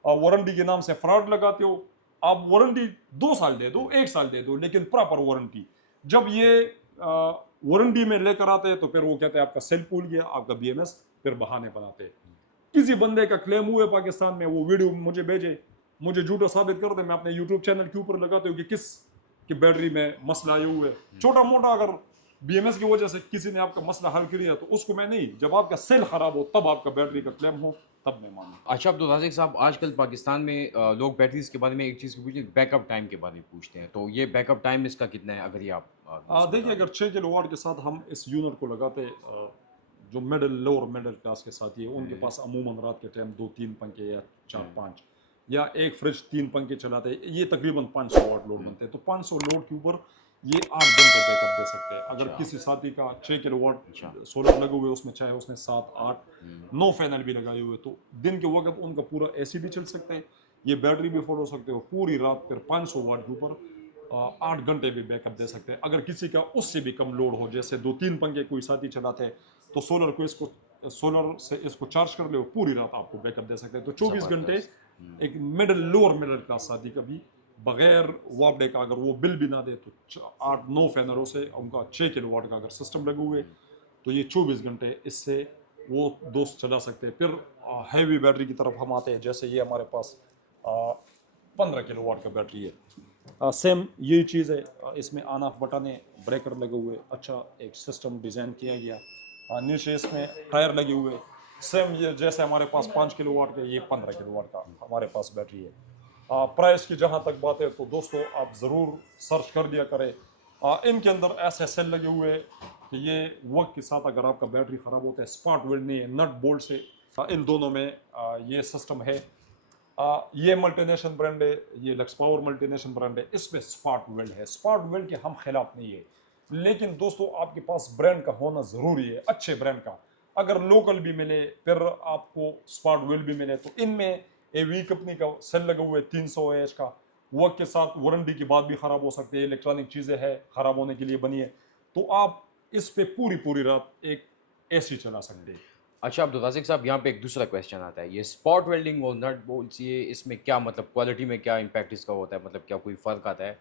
वारंटी के नाम से फ्रॉड लगाते हो। आप वारंटी 2 साल दे दो, 1 साल दे दो, लेकिन प्रॉपर वारंटी। जब ये वारंटी में लेकर आते हैं तो फिर वो कहते हैं आपका सेल फूल गया, आपका BMS, फिर बहाने बनाते हैं। किसी बंदे का क्लेम हुए पाकिस्तान में, वो वीडियो मुझे भेजे, मुझे झूठा साबित कर दे, मैं अपने यूट्यूब चैनल के ऊपर लगाते हूँ कि किस की बैटरी में मसला आए हुए। छोटा मोटा अगर BMS की वजह से किसी ने आपका मसला हल कर दिया तो उसको मैं नहीं, जब आपका सेल खराब हो तब आपका बैटरी का क्लेम हो तब मैं मानूँ। अच्छा अब्दुल राज़िक साहब, आजकल पाकिस्तान में लोग बैटरीज के बारे में एक चीज़ पूछते हैं, बैकअप टाइम के बारे में पूछते हैं, तो ये बैकअप टाइम इसका कितना है, अगर ये आप देखिए, अगर 6 किलोवाट के साथ हम इस यूनिट को लगाते, जो मिडिल लोअर मिडिल क्लास के साथी है उनके पास अमूमन रात के टाइम 2-3 पंखे या 4-5 या एक फ्रिज 3 पंखे चलाते हैं, ये तकरीबन 500 वाट लोड बनते हैं। तो 500 लोड के ऊपर ये 8 घंटे बैकअप दे सकते हैं। अगर अच्छा। किसी साथी का 6 किलोवाट अच्छा। सोलर लगे हुए, उसमें चाहे उसने 7-8 9 पैनल भी लगाए हुए, तो दिन के वक्त उनका पूरा AC भी चल सकता है, ये बैटरी भी फॉलो सकते हो पूरी रात, फिर 500 वाट के ऊपर 8 घंटे भी बैकअप दे सकते हैं। अगर किसी का उससे भी कम लोड हो, जैसे 2-3 पंखे कोई साथी चलाते हैं, तो सोलर से इसको चार्ज कर ले, पूरी रात आपको बैकअप दे सकते हैं। तो 24 घंटे एक लोअर मिडिल क्लास साथी का भी बगैर वापडे का, अगर वो बिल भी ना दे तो 8-9 फैनलों से उनका 6 किलोवाट का अगर सिस्टम लगे हुए, तो ये 24 घंटे इससे वो दोस्त चला सकते हैं। फिर हैवी बैटरी की तरफ हम आते हैं, जैसे ये हमारे पास 15 किलोवाट का बैटरी है। सेम यही चीज़ है, इसमें ऑन ऑफ बटन है, ब्रेकर लगे हुए, अच्छा एक सिस्टम डिज़ाइन किया गया, नीचे इसमें टायर लगे हुए, सेम ये जैसे हमारे पास 5 किलोवाट का, ये 15 किलोवाट का हमारे पास बैटरी है। प्राइस की जहाँ तक बात है तो दोस्तों आप ज़रूर सर्च कर दिया करें। इनके अंदर ऐसे सेल लगे हुए हैं कि ये वक्त के साथ अगर आपका बैटरी ख़राब होता है, स्पार्क वेल्ड नहीं है, नट बोल्ट से इन दोनों में ये सिस्टम है। ये मल्टीनेशनल ब्रांड है, ये लक्स पावर मल्टीनेशनल ब्रांड है, इसमें स्पार्क वेल्ड है। स्पार्क वेल्ड के हम खिलाफ नहीं है, लेकिन दोस्तों आपके पास ब्रांड का होना ज़रूरी है, अच्छे ब्रांड का। अगर लोकल भी मिले फिर आपको स्पार्क वेल्ड भी मिले, तो इनमें AV कंपनी का सेल लगा हुआ है 300 AH का, वक्त के साथ वारंटी के बाद भी ख़राब हो सकते हैं, इलेक्ट्रॉनिक चीज़ें हैं, ख़राब होने के लिए बनी है, तो आप इस पे पूरी रात एक AC चला सकते हैं। अच्छा अब्दुल राज़िक साहब, यहाँ पे एक दूसरा क्वेश्चन आता है, ये स्पॉट वेल्डिंग और नट बोल्ट्स, ये इसमें क्या मतलब क्वालिटी में क्या इम्पैक्ट इसका होता है, मतलब क्या कोई फ़र्क आता है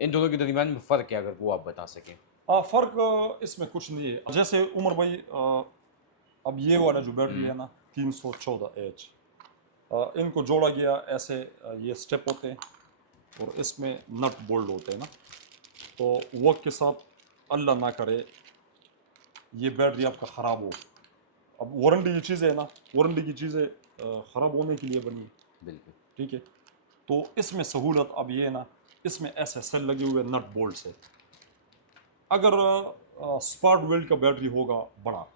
इन दोनों के दरमियान में, फ़र्क है अगर वो आप बता सकें? फ़र्क इसमें कुछ नहीं है। जैसे उमर भाई, अब ये वाला जो बैटरी है ना 314 AH, इनको जोड़ा गया ऐसे, ये स्टेप होते हैं और इसमें नट बोल्ट होते हैं ना, तो वक्त के साथ अल्लाह ना करे ये बैटरी आपका ख़राब हो। अब वारंटी की चीज़ें है ना, वारंटी की चीज़ें ख़राब होने के लिए बनी है, बिल्कुल। ठीक है। तो इसमें सहूलत अब ये है ना, इसमें ऐसे सेल लगे हुए नट बोल्ट से। अगर स्पार्क वेल्ड का बैटरी होगा बड़ा,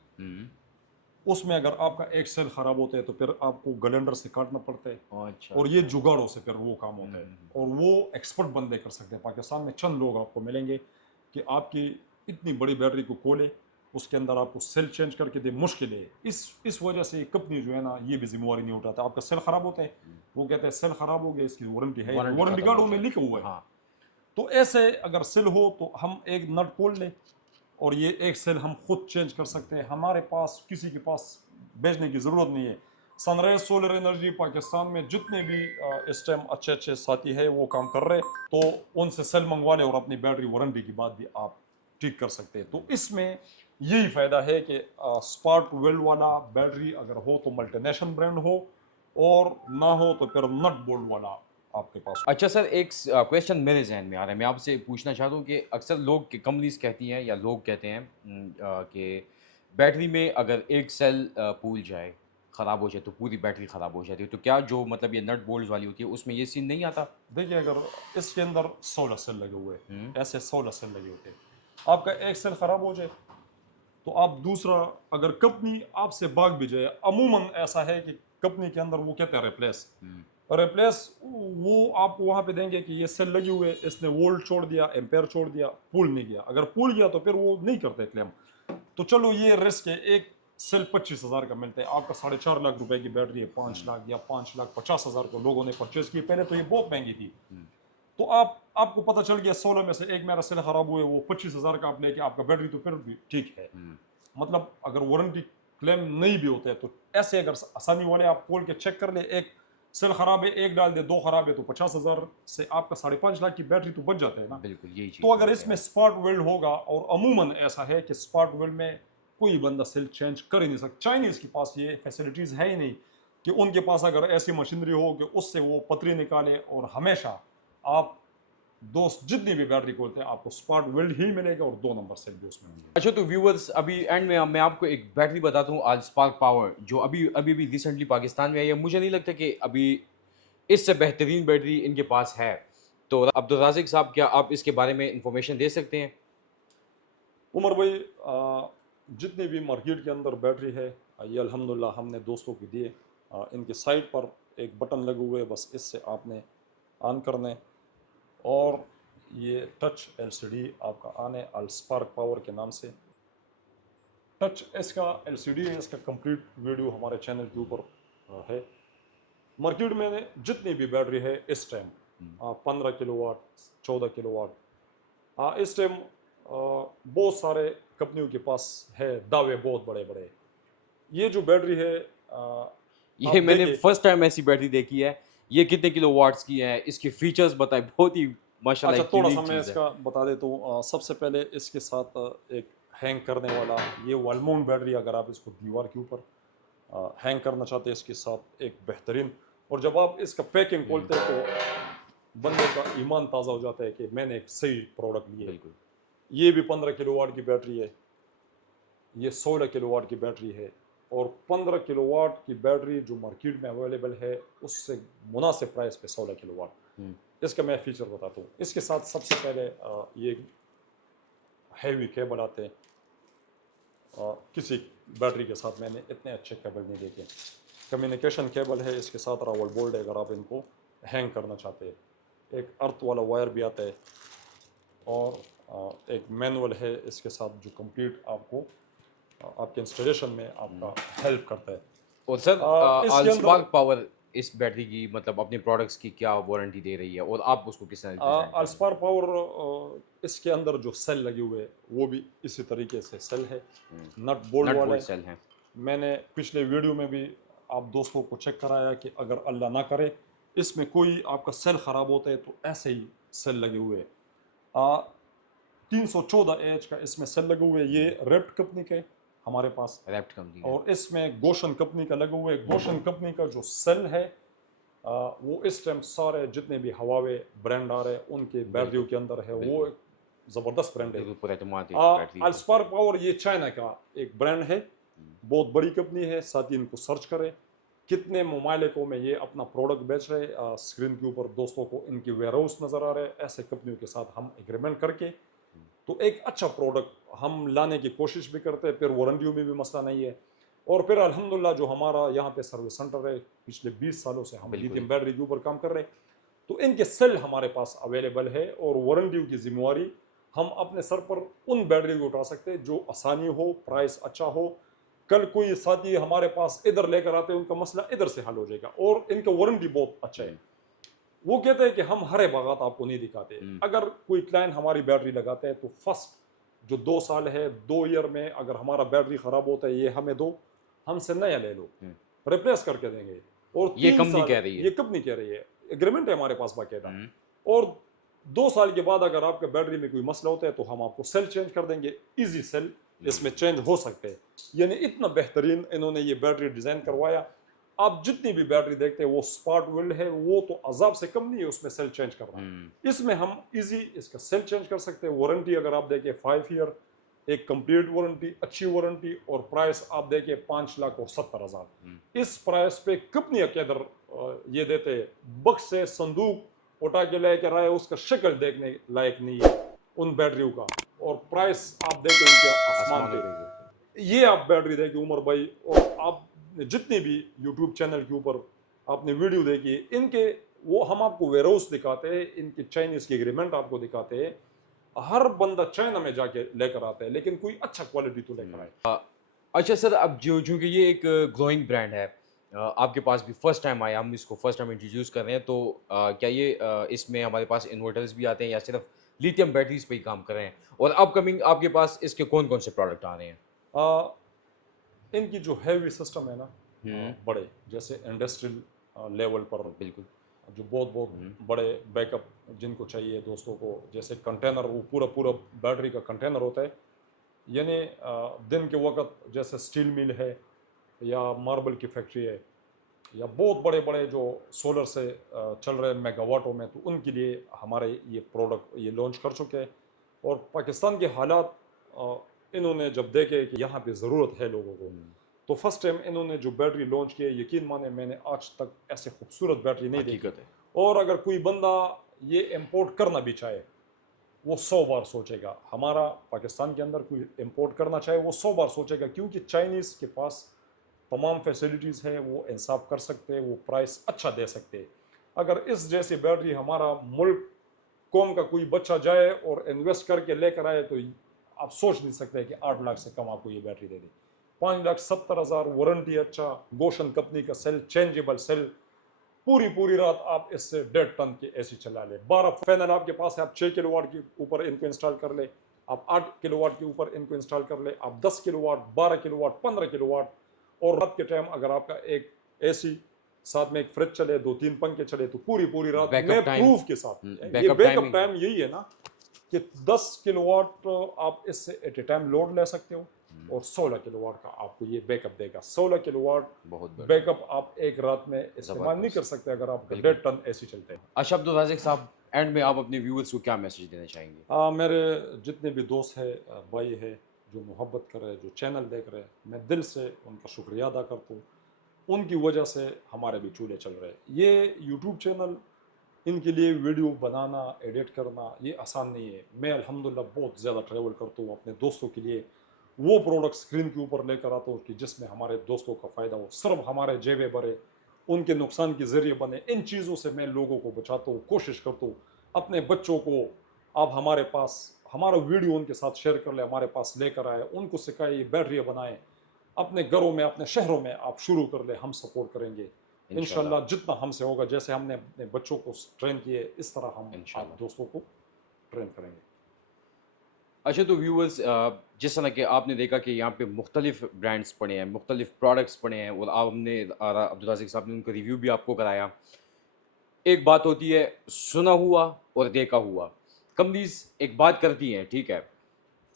उसमें अगर आपका एक सेल ख़राब होता है तो फिर आपको गलेंडर से काटना पड़ता है, अच्छा। और ये जुगाड़ों से फिर वो काम होता है, और वो एक्सपर्ट बंदे कर सकते हैं। पाकिस्तान में चंद लोग आपको मिलेंगे कि आपकी इतनी बड़ी बैटरी को खोले, उसके अंदर आपको सेल चेंज करके दे, मुश्किल है। इस वजह से कंपनी जो है ना, ये भी जिम्मेवारी नहीं उठाता। आपका सेल ख़राब होता है, वो कहते हैं सेल ख़राब हो गया, इसकी वारंटी है, वारंटी खत्म कार्ड हो में जाए। लिखा हुआ है। हाँ। तो ऐसे अगर सेल हो तो हम एक नट खोल लें और ये एक सेल हम खुद चेंज कर सकते हैं। हमारे पास किसी के पास भेजने की ज़रूरत नहीं है। सनराइज सोलर एनर्जी पाकिस्तान में जितने भी इस टाइम अच्छे साथी है वो काम कर रहे हैं, तो उनसे सेल मंगवा लें और अपनी बैटरी वारंटी के बाद भी आप ठीक कर सकते हैं। तो इसमें यही फ़ायदा है कि स्पार्क वेल्ड वाला बैटरी अगर हो तो मल्टीनेशनल ब्रांड हो, और ना हो तो फिर नट बोल्ट वाला आपके पास हो। अच्छा सर, एक क्वेश्चन मेरे जहन में आ रहा है, मैं आपसे पूछना चाहता हूँ कि अक्सर लोग कंपनीज कहती हैं या लोग कहते हैं कि बैटरी में अगर एक सेल फूल जाए, ख़राब हो जाए, तो पूरी बैटरी ख़राब हो जाती है, तो क्या जो मतलब ये नट बोल्ट वाली होती है उसमें ये सीन नहीं आता? देखिए, अगर इसके अंदर 16 सेल लगे हुए हैं, ऐसे 16 सेल लगे होते हैं, आपका एक सेल खराब हो जाए तो आप दूसरा, अगर कंपनी आपसे भाग भी जाए, अमूमन ऐसा है कि कंपनी के अंदर वो कहते हैं रिप्लेस, वो आपको वहां पे देंगे कि ये सेल लगी हुए, इसने वोल्ट छोड़ दिया, एम्पेयर छोड़ दिया, पुल नहीं गया। अगर पुल गया तो फिर वो नहीं करते क्लेम। तो चलो ये रिस्क है, एक सेल 25,000 का मिलता है, आपका 4.5 लाख रुपए की बैटरी है, 5 लाख या 5,50,000 को लोगों ने परचेज की, पहले तो ये बहुत महंगी थी। तो आपको पता चल गया 16 में से एक मेरा सेल खराब हुए, वो 25,000 का आप लेके, आपका बैटरी तो फिर भी ठीक है। मतलब अगर वारंटी क्लेम नहीं भी होते हैं तो ऐसे अगर आसानी वाले आप खोल के चेक कर ले, एक सेल खराब है, एक डाल दे, दो खराब है, तो 50,000 से आपका 5.5 लाख की बैटरी तो बच जाता है ना। बिल्कुल यही चीज़ तो अगर बात है इसमें यार। स्पार्क वेल्ड होगा, और अमूमन ऐसा है कि स्पार्क वेल्ड में कोई बंदा सेल चेंज कर ही नहीं सकता, चाइनीज के पास ये फैसिलिटीज है ही नहीं कि उनके पास अगर ऐसी मशीनरी हो कि उससे वो पतरी निकाले, और हमेशा आप दोस्त जितनी भी बैटरी खोलते हैं आपको स्पार्क वेल्ड ही मिलेगा, और 2 नंबर सेल भी उसमें मिलेगा। अच्छा, तो व्यूअर्स अभी एंड में मैं आपको एक बैटरी बताता हूँ, आज स्पार्क पावर, जो अभी अभी भी रिसेंटली पाकिस्तान में आई है। मुझे नहीं लगता कि अभी इससे बेहतरीन बैटरी इनके पास है। तो अब्दुल राज़िक साहब, क्या आप इसके बारे में इंफॉर्मेशन दे सकते हैं? उमर भाई, जितनी भी मार्केट के अंदर बैटरी है, ये अल्हम्दुलिल्लाह हमने दोस्तों को दिए। इनके साइड पर एक बटन लगे हुए है, बस इससे आपने ऑन करना है, और ये टच एलसीडी आपका ऑन है अलस्पार्क पावर के नाम से। टच इसका एलसीडी है, इसका कंप्लीट वीडियो हमारे चैनल के ऊपर है। मार्केट में जितनी भी बैटरी है इस टाइम, 15 किलोवाट, 14 किलोवाट, इस टाइम बहुत सारे कंपनियों के पास है, दावे बहुत बड़े बड़े। ये जो बैटरी है, आप ये मैंने देखिए। फर्स्ट टाइम ऐसी बैटरी देखी है। ये कितने किलो वाट्स की है, इसके फीचर्स बताए, बहुत ही माशाल्लाह अच्छा, एक थोड़ा सा यूनिक मैं चीज़ है। इसका बता देता हूँ। सबसे पहले इसके साथ एक हैंग करने वाला, ये वॉल माउंट बैटरी, अगर आप इसको दीवार के ऊपर हैंग करना चाहते हैं, इसके साथ एक बेहतरीन। और जब आप इसका पैकिंग खोलते हैं तो बंदे का ईमान ताज़ा हो जाता है कि मैंने एक सही प्रोडक्ट लिया है। बिल्कुल। ये भी 15 किलोवाट की बैटरी है, ये 16 किलोवाट की बैटरी है, और 15 किलोवाट की बैटरी जो मार्केट में अवेलेबल है उससे मुनासिब प्राइस पे 16 किलोवाट। इसका मैं फीचर बताता हूँ। इसके साथ सबसे पहले ये हैवी केबल आते हैं। किसी बैटरी के साथ मैंने इतने अच्छे केबल नहीं देखे। कम्युनिकेशन केबल है, इसके साथ रावल बोल्ट है, अगर आप इनको हैंग करना चाहते हैं। एक अर्थ वाला वायर भी आता है, और एक मैनुअल है इसके साथ, जो कंप्लीट आपको आपके इंस्टॉलेशन में आपका हेल्प करता है। और सर, इसके अंदर स्पार्क पावर इस बैटरी की मतलब अपने प्रोडक्ट्स की क्या वारंटी दे रही है, और आप उसको किस तरह रिप्रेजेंट कर रहे अल्सपार पावर, इसके अंदर जो सेल लगे हुए वो भी इसी तरीके से सेल है, नट हैं? बोल्ट नट वाले। बोल्ट सेल हैं। मैंने पिछले वीडियो में भी आप दोस्तों को चेक कराया कि अगर अल्लाह ना करे इसमें कोई आपका सेल ख़राब होता है तो ऐसे ही सेल लगे हुए हैं। 314 AH का इसमें सेल लगे हुए हैं। ये रेप्ट कंपनी के हमारे पास, रैप्ट कंपनी है। और इसमें गोशन कंपनी का लगा हुआ है। गोशन कंपनी का जो सेल है, वो इस टाइम सारे जितने भी हवावे ब्रांड आ रहे हैं उनके बैटरियों के अंदर है, वो एक ज़बरदस्त ब्रांड है। बिल्कुल पूरा एतमाद है इस बैटरी पर। अल्सपार पावर ये चाइना का एक ब्रांड है, बहुत बड़ी कंपनी है। साथ ही इनको सर्च करें कितने ममालिकों में ये अपना प्रोडक्ट बेच रहे हैं। स्क्रीन के ऊपर दोस्तों को इनकी वेयर हाउस नज़र आ रहे हैं। ऐसे कंपनियों के साथ हम एग्रीमेंट करके तो एक अच्छा प्रोडक्ट हम लाने की कोशिश भी करते हैं, फिर वारंटियों में भी मसला नहीं है। और फिर अल्हम्दुलिल्लाह जो हमारा यहाँ पे सर्विस सेंटर है, पिछले 20 सालों से हम बिल्कुल। लिथियम बैटरी के ऊपर काम कर रहे हैं, तो इनके सेल हमारे पास अवेलेबल है, और वारंटियों की जिम्मेवारी हम अपने सर पर उन बैटरी को उठा सकते हैं जो आसानी हो, प्राइस अच्छा हो। कल कोई साथी हमारे पास इधर लेकर आते हैं, उनका मसला इधर से हल हो जाएगा, और इनका वारंटी बहुत अच्छा है। वो कहते हैं कि हम हरे बागात आपको नहीं दिखाते। अगर कोई क्लाइंट हमारी बैटरी लगाते हैं तो फर्स्ट जो 2 साल है, 2 ईयर में अगर हमारा बैटरी ख़राब होता है, ये हमें दो, हमसे नया ले लो, रिप्लेस करके देंगे। और ये 3 कंपनी साल, कह रही है। ये कंपनी कह रही है, एग्रीमेंट है हमारे पास बाकायदा। और 2 साल के बाद अगर आपके बैटरी में कोई मसला होता है तो हम आपको सेल चेंज कर देंगे। इजी सेल इसमें चेंज हो सकते हैं। यानी इतना बेहतरीन इन्होंने ये बैटरी डिज़ाइन करवाया। आप जितनी भी बैटरी देखते हैं वो स्पार्क वेल्ड है, वो तो अजाब से कम नहीं है उसमें सेल चेंज करना। इसमें हम इजी इसका सेल चेंज कर सकते हैं। वारंटी अगर आप देखें 5 ईयर, एक कंप्लीट वारंटी, अच्छी वारंटी, और प्राइस आप देखें 5,70,000। इस प्राइस पे कंपनी के अंदर ये देते हैं, बक्स से संदूक उठा के लेकर आए, उसका शक्ल देखने लायक नहीं है उन बैटरियों का। और प्राइस आप देखें उनके आसमान पे। ये आप बैटरी देखें उमर भाई, और आप जितने भी यूट्यूब चैनल के ऊपर आपने वीडियो देखी है, इनके वो हम आपको वेयरहाउस दिखाते हैं, इनके चाइनीज के एग्रीमेंट आपको दिखाते हैं। हर बंदा चाइना में जाके लेकर आता है, लेकिन कोई अच्छा क्वालिटी तो लेकर आए। अच्छा सर, अब जो चूँकि ये एक ग्रोइंग ब्रांड है, आपके पास भी फर्स्ट टाइम आया, हम इसको फर्स्ट टाइम इंट्रोड्यूस कर रहे हैं, तो क्या ये इसमें हमारे पास इन्वर्टर्स भी आते हैं, या सिर्फ लिथियम बैटरीज पे ही काम कर रहे हैं? और अपकमिंग आपके पास इसके कौन कौन से प्रोडक्ट आ रहे हैं? इनकी जो हैवी सिस्टम है ना, बड़े जैसे इंडस्ट्रियल लेवल पर, बिल्कुल। जो बहुत बहुत बड़े बैकअप जिनको चाहिए दोस्तों को, जैसे कंटेनर, वो पूरा पूरा बैटरी का कंटेनर होता है, यानी दिन के वक्त जैसे स्टील मिल है या मार्बल की फैक्ट्री है या बहुत बड़े बड़े जो सोलर से चल रहे हैं मेगावाटों में, तो उनके लिए हमारे ये प्रोडक्ट ये लॉन्च कर चुके हैं। और पाकिस्तान के हालात इन्होंने जब देखे कि यहाँ पे ज़रूरत है लोगों को, तो फर्स्ट टाइम इन्होंने जो बैटरी लॉन्च की है, यकीन माने मैंने आज तक ऐसे खूबसूरत बैटरी नहीं देखी। हकीकत है। और अगर कोई बंदा ये इंपोर्ट करना भी चाहे, वो 100 बार सोचेगा। हमारा पाकिस्तान के अंदर कोई इंपोर्ट करना चाहे, वो 100 बार सोचेगा, क्योंकि चाइनीज़ के पास तमाम फैसिलिटीज़ है, वो इंसाफ कर सकते हैं, वो प्राइस अच्छा दे सकते हैं। अगर इस जैसी बैटरी हमारा मुल्क कौम का कोई बच्चा जाए और इन्वेस्ट करके लेकर आए, तो आप सोच नहीं सकते कि 8 लाख से कम आपको ये बैटरी दे दे। 5,70,000 वारंटी, अच्छा गोशन कंपनी का सेल, चेंजेबल सेल, पूरी पूरी रात आप इससे 1.5 टन की एसी चला ले। 12 पैनल आपके पास है, आप 6 किलोवाट के ऊपर इनको इंस्टॉल कर ले, आप 8 किलोवाट के ऊपर इनको इंस्टॉल कर ले, आप 10 किलोवाट, 12 किलोवाट, 15 किलोवाट। और रात के टाइम अगर आपका एक एसी साथ में एक फ्रिज चले, 2-3 पंखे चले, तो पूरी पूरी रात बैकअप में टाइम, प्रूफ के साथ। ये बैकअप बैकअप टाइम यही है ना कि 10 किलोवाट आप इससे एट ए टाइम लोड ले सकते हो, और 16 किलोवाट का आपको ये बैकअप देगा। 16 किलोवाट बहुत बढ़िया। बैकअप आप एक रात में इस्तेमाल नहीं कर सकते अगर आपका 1.5 टन एसी चलते हैं। अच्छा अब्दुल राज़िक साहब, एंड में आप अपने व्यूअर्स को क्या मैसेज देना चाहेंगे? मेरे जितने भी दोस्त हैं, भाई है, जो मोहब्बत कर रहे हैं, जो चैनल देख रहे हैं, मैं दिल से उनका शुक्रिया अदा करता हूँ। उनकी वजह से हमारे भी चूल्हे चल रहे हैं। ये यूट्यूब चैनल, इनके लिए वीडियो बनाना, एडिट करना ये आसान नहीं है। मैं अल्हम्दुलिल्लाह बहुत ज़्यादा ट्रैवल करता हूँ, अपने दोस्तों के लिए वो प्रोडक्ट स्क्रीन के ऊपर लेकर आता हूँ कि जिसमें हमारे दोस्तों का फ़ायदा हो, सिर्फ हमारे जेबें भरे, उनके नुकसान के ज़रिए बने। इन चीज़ों से मैं लोगों को बचाता हूँ, कोशिश करता हूँ। अपने बच्चों को आप हमारे पास, हमारा वीडियो उनके साथ शेयर कर ले, हमारे पास लेकर आए, उनको सिखाइए, बैटरियाँ बनाएं, अपने घरों में, अपने शहरों में आप शुरू कर ले, हम सपोर्ट करेंगे इंशाल्लाह। जितना हमसे होगा, जैसे हमने अपने बच्चों को ट्रेन किए, इस तरह हम आप दोस्तों को ट्रेन करेंगे। अच्छा तो व्यूअर्स, जिस तरह के आपने देखा कि यहाँ पे मुख्तलिफ ब्रांड्स पड़े हैं, मुख्तलिफ प्रोडक्ट्स पड़े हैं, और आप हमने अब्दुल राज़िक साहब ने उनका रिव्यू भी आपको कराया। एक बात होती है सुना हुआ और देखा हुआ। कंपनीज एक बात करती हैं, ठीक है,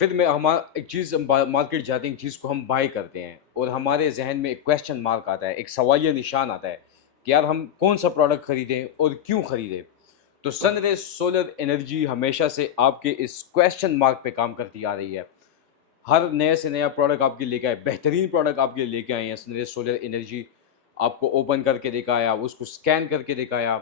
फिर मैं हमारा एक चीज़ मार्केट जाते हैं, एक चीज़ को हम बाय करते हैं, और हमारे जहन में एक क्वेश्चन मार्क आता है, एक सवालिया निशान आता है कि यार हम कौन सा प्रोडक्ट ख़रीदें और क्यों ख़रीदें। तो सनरेज सोलर एनर्जी हमेशा से आपके इस क्वेश्चन मार्क पे काम करती आ रही है। हर नए से नया प्रोडक्ट आपके लेके आए, बेहतरीन प्रोडक्ट आपके लेके आए हैं। सनरेज सोलर एनर्जी आपको ओपन करके दिखाया, उसको स्कैन करके दिखाया।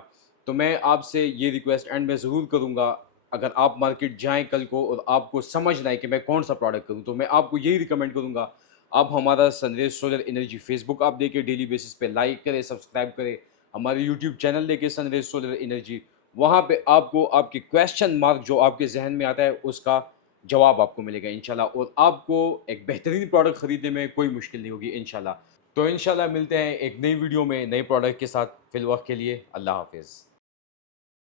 तो मैं आपसे ये रिक्वेस्ट एंड में ज़रूर करूँगा, अगर आप मार्केट जाएँ कल को और आपको समझना है कि मैं कौन सा प्रोडक्ट करूँ, तो मैं आपको यही रिकमेंड करूँगा, आप हमारा सनरेज सोलर एनर्जी फेसबुक आप देखिए, डेली बेसिस पे लाइक करें, सब्सक्राइब करें। हमारे यूट्यूब चैनल देखिए सनरेज सोलर एनर्जी, वहाँ पे आपको आपके क्वेश्चन मार्क जो आपके जहन में आता है उसका जवाब आपको मिलेगा इंशाल्लाह, और आपको एक बेहतरीन प्रोडक्ट खरीदने में कोई मुश्किल नहीं होगी इंशाल्लाह। तो इंशाल्लाह मिलते हैं एक नई वीडियो में नए प्रोडक्ट के साथ। फिल वक्त के लिए अल्लाह हाफिज़।